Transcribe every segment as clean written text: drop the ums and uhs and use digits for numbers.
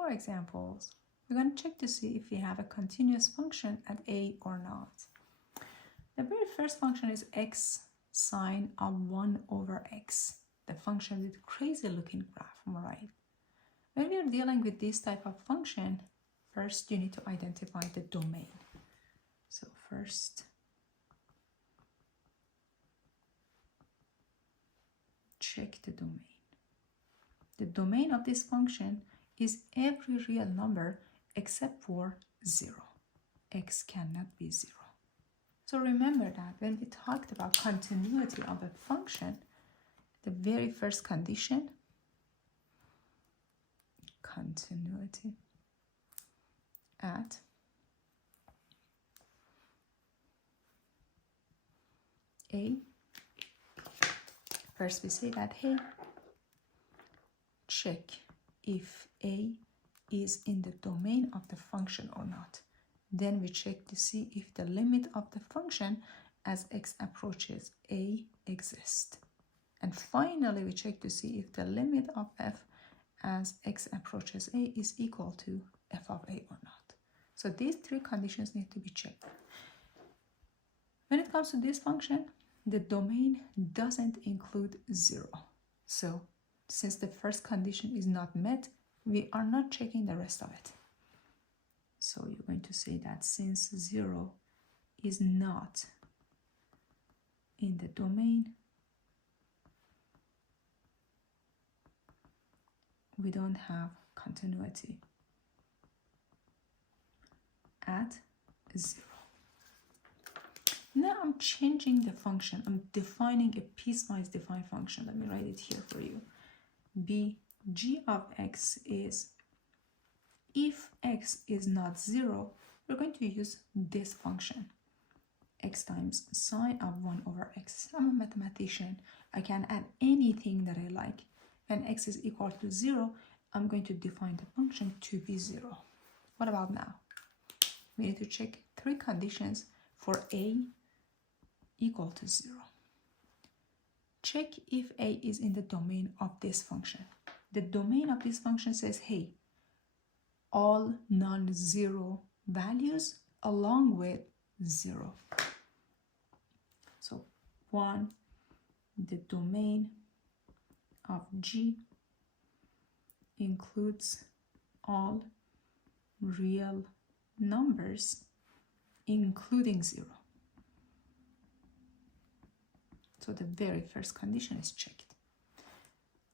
more examples. We're going to check to see if we have a continuous function at a or not. The very first function is x sine of 1 over x, the function with crazy looking graph on the right. When we are dealing with this type of function, first you need to identify the domain. So first, check the domain. The domain of this function is every real number except for 0. X cannot be 0. So remember that when we talked about continuity of a function, the very first condition, continuity at a, first we say that, hey, check if a is in the domain of the function or not. Then we check to see if the limit of the function as x approaches a exists. And finally, we check to see if the limit of f as x approaches a is equal to f of a or not. So these three conditions need to be checked. When it comes to this function, the domain doesn't include 0. So since the first condition is not met, we are not checking the rest of it. So you're going to say that since 0 is not in the domain, we don't have continuity at 0. Now I'm changing the function. I'm defining a piecewise defined function. Let me write it here for you. G of x is, if x is not 0, we're going to use this function, x times sine of 1 over x. I'm a mathematician. I can add anything that I like. When x is equal to 0, I'm going to define the function to be 0. What about now? We need to check three conditions for a equal to 0. Check if a is in the domain of this function. The domain of this function says, hey, all non-zero values along with 0. So 1, the domain of G includes all real numbers including 0. So the very first condition is checked.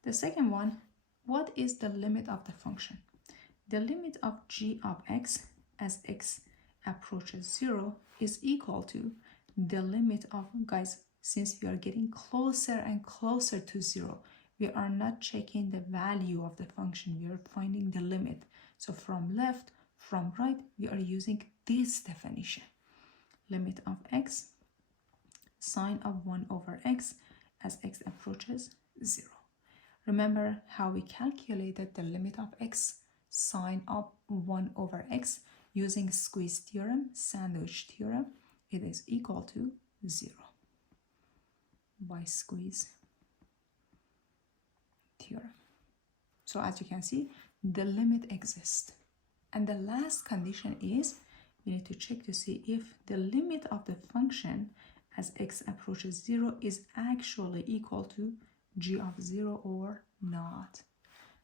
The second one, what is the limit of the function? The limit of g of x as x approaches 0 is equal to the limit of, guys, since we are getting closer and closer to 0, we are not checking the value of the function, we are finding the limit. So from left, from right, we are using this definition. Limit of x, sine of 1 over x as x approaches 0. Remember how we calculated the limit of x, sine of 1 over x using squeeze theorem, sandwich theorem. It is equal to 0 by squeeze theorem. So as you can see, the limit exists. And the last condition is we need to check to see if the limit of the function as x approaches 0 is actually equal to g of 0 or not.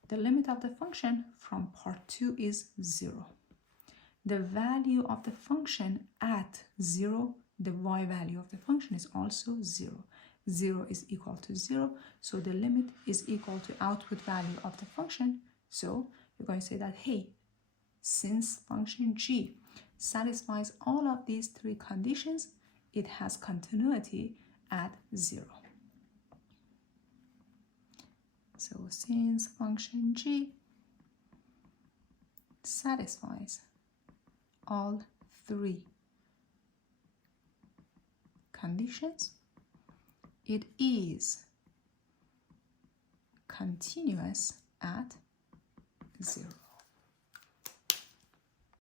The limit of the function from part 2 is 0. The value of the function at 0, the y value of the function is also 0. 0 is equal to 0, so the limit is equal to output value of the function. So you're going to say that, hey, since function g satisfies all of these three conditions, it has continuity at 0. So since function g satisfies all three conditions, it is continuous at 0.